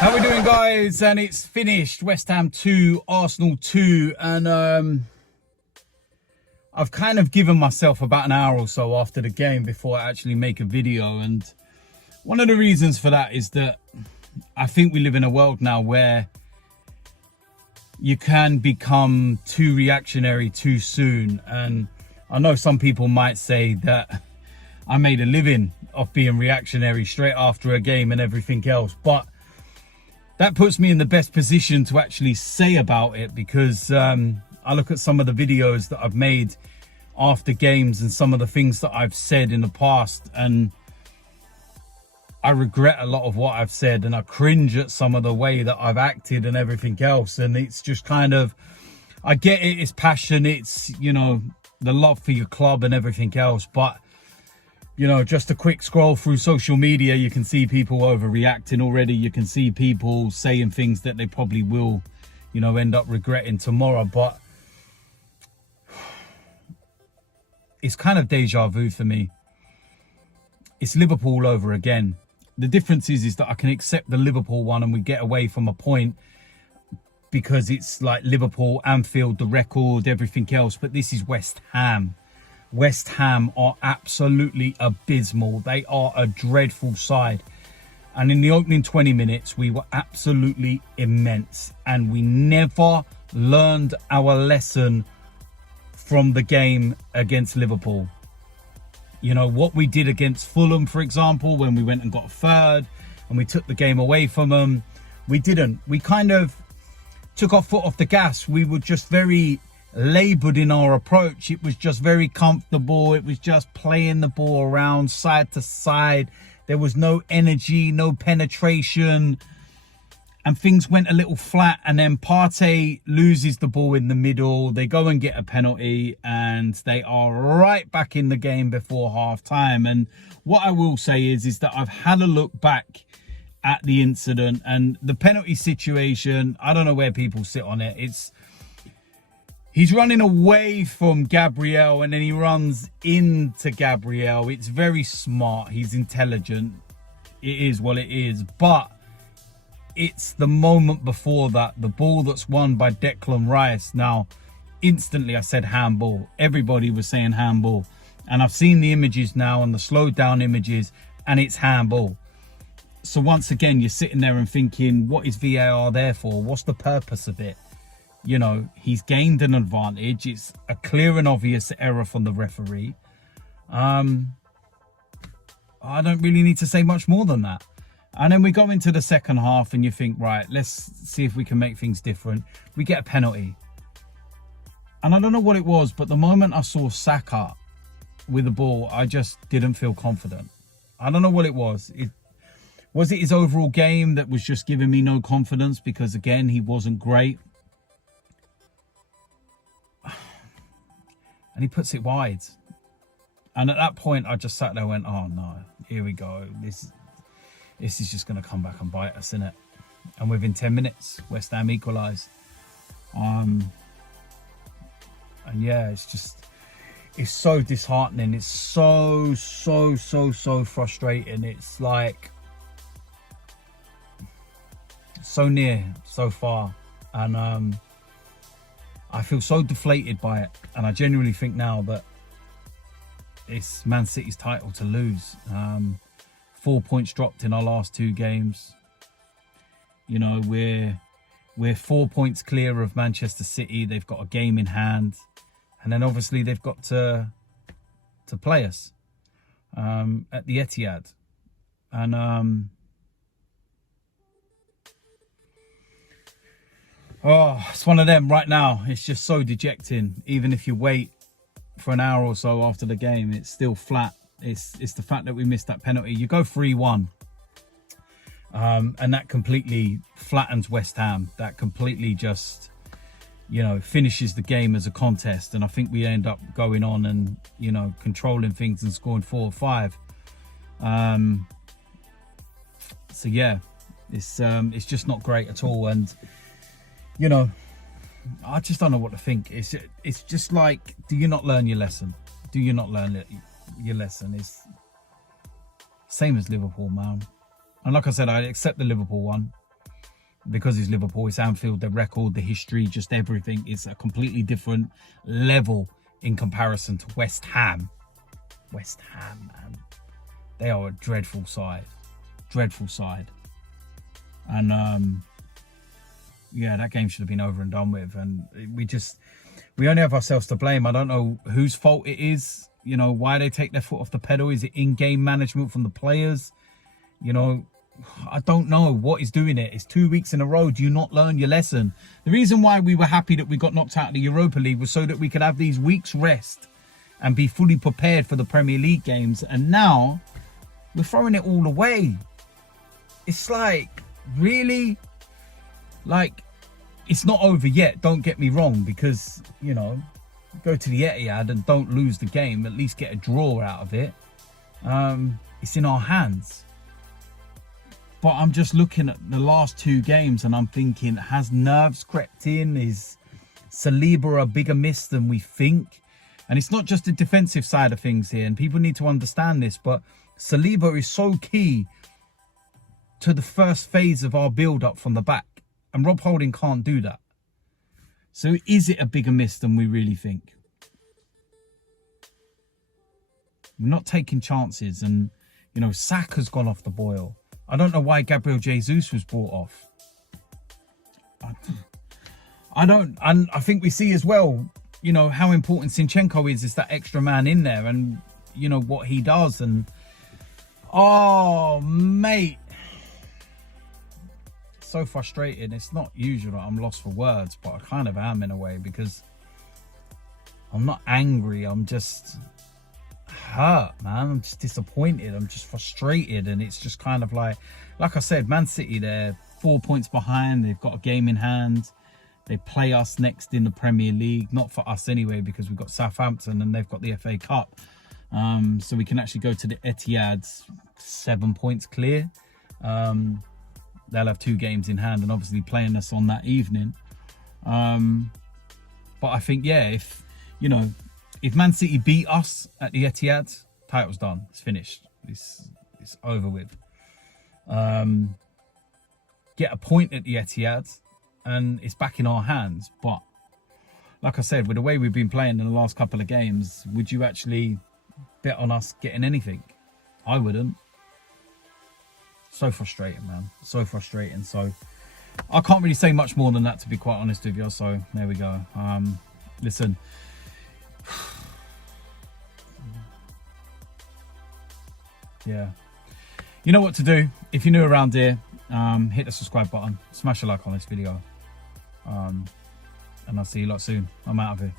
How we doing, guys? And it's finished. West Ham 2, Arsenal 2. And I've kind of given myself about an hour or so after the game before I actually make a video. And one of the reasons for that is that I think we live in a world now where you can become too reactionary too soon. And I know some people might say that I made a living off being reactionary straight after a game and everything else. But that puts me in the best position to actually say about it, because I look at some of the videos that I've made after games and some of the things that I've said in the past, and I regret a lot of what I've said, and I cringe at some of the way that I've acted and everything else. And it's just kind of, I get it, it's passion, it's, you know, the love for your club and everything else. But, you know, just a quick scroll through social media, you can see people overreacting already. You can see people saying things that they probably will, you know, end up regretting tomorrow. But it's kind of deja vu for me. It's Liverpool all over again. The difference is that I can accept the Liverpool one and we get away from a point because it's like Liverpool, Anfield, the record, everything else. But this is West Ham. West Ham are absolutely abysmal. They are a dreadful side. And in the opening 20 minutes, we were absolutely immense. And we never learned our lesson from the game against Liverpool. You know, what we did against Fulham, for example, when we went and got a third and we took the game away from them, we didn't. We kind of took our foot off the gas. We were just very laboured in our approach. It was just very comfortable. It was just playing the ball around side to side. There was no energy, no penetration, and things went a little flat. And then Partey loses the ball in the middle. They go and get a penalty and they are right back in the game before half time. And what I will say is that I've had a look back at the incident and the penalty situation. I don't know where people sit on it. He's running away from Gabriel and then he runs into Gabriel. It's very smart. He's intelligent. It is what it is. But it's the moment before that, the ball that's won by Declan Rice. Now, instantly I said handball. Everybody was saying handball. And I've seen the images now and the slowed down images, and it's handball. So once again, you're sitting there and thinking, what is VAR there for? What's the purpose of it? You know, he's gained an advantage. It's a clear and obvious error from the referee. I don't really need to say much more than that. And then we go into the second half and you think, right, let's see if we can make things different. We get a penalty. And I don't know what it was, but the moment I saw Saka with the ball, I just didn't feel confident. I don't know what it was. Was it his overall game that was just giving me no confidence? Because again, he wasn't great. And he puts it wide. And at that point, I just sat there and went, oh no, here we go. This is just going to come back and bite us, isn't it? And within 10 minutes, West Ham equalised. And yeah, it's so disheartening. It's so frustrating. It's like so near, so far. And I feel so deflated by it. And I genuinely think now that it's Man City's title to lose. 4 points dropped in our last 2 games. You know, we're 4 points clear of Manchester City. They've got a game in hand. And then obviously they've got to play us at the Etihad. And oh, it's one of them right now. It's just so dejecting. Even if you wait for an hour or so after the game, it's still flat. It's the fact that we missed that penalty. You go 3-1. And that completely flattens West Ham. That completely just, you know, finishes the game as a contest. And I think we end up going on and, you know, controlling things and scoring 4 or 5. So yeah, it's just not great at all. And, you know, I just don't know what to think. It's just like, do you not learn your lesson? Do you not learn your lesson? It's same as Liverpool, man. And like I said, I accept the Liverpool one. because it's Liverpool, it's Anfield, the record, the history, just everything. It's a completely different level in comparison to West Ham. West Ham, man. They are a dreadful side. Dreadful side. And yeah, that game should have been over and done with. And we only have ourselves to blame. I don't know whose fault it is. You know, why they take their foot off the pedal. Is it in-game management from the players? You know, I don't know what is doing it. It's 2 weeks in a row. Do you not learn your lesson? The reason why we were happy that we got knocked out of the Europa League was so that we could have these weeks rest and be fully prepared for the Premier League games. And now we're throwing it all away. It's like, really? Like, it's not over yet, don't get me wrong, because, you know, go to the Etihad and don't lose the game, at least get a draw out of it. It's in our hands. But I'm just looking at the last 2 games and I'm thinking, has nerves crept in? Is Saliba a bigger miss than we think? And it's not just the defensive side of things here, and people need to understand this, but Saliba is so key to the first phase of our build-up from the back. And Rob Holding can't do that. So is it a bigger miss than we really think? We're not taking chances. And, you know, Saka's gone off the boil. I don't know why Gabriel Jesus was brought off. And I think we see as well, you know, how important Zinchenko is that extra man in there, and, you know, what he does. And, oh, mate. So frustrating. It's not usual that I'm lost for words, but I kind of am in a way, because I'm not angry. I'm just hurt, man. I'm just disappointed. I'm just frustrated. And it's just kind of like I said, Man City, they're 4 points behind. They've got a game in hand. They play us next in the Premier League. Not for us anyway, because we've got Southampton and they've got the FA Cup. So we can actually go to the Etihad 7 points clear. They'll have 2 games in hand and obviously playing us on that evening. But I think, yeah, if Man City beat us at the Etihad, title's done. It's finished. It's over with. Get a point at the Etihad and it's back in our hands. But like I said, with the way we've been playing in the last couple of games, would you actually bet on us getting anything? I wouldn't. So frustrating, man. So frustrating. So I can't really say much more than that, to be quite honest with you. So there we go. Listen. Yeah. You know what to do. If you're new around here, hit the subscribe button. Smash a like on this video. And I'll see you lot soon. I'm out of here.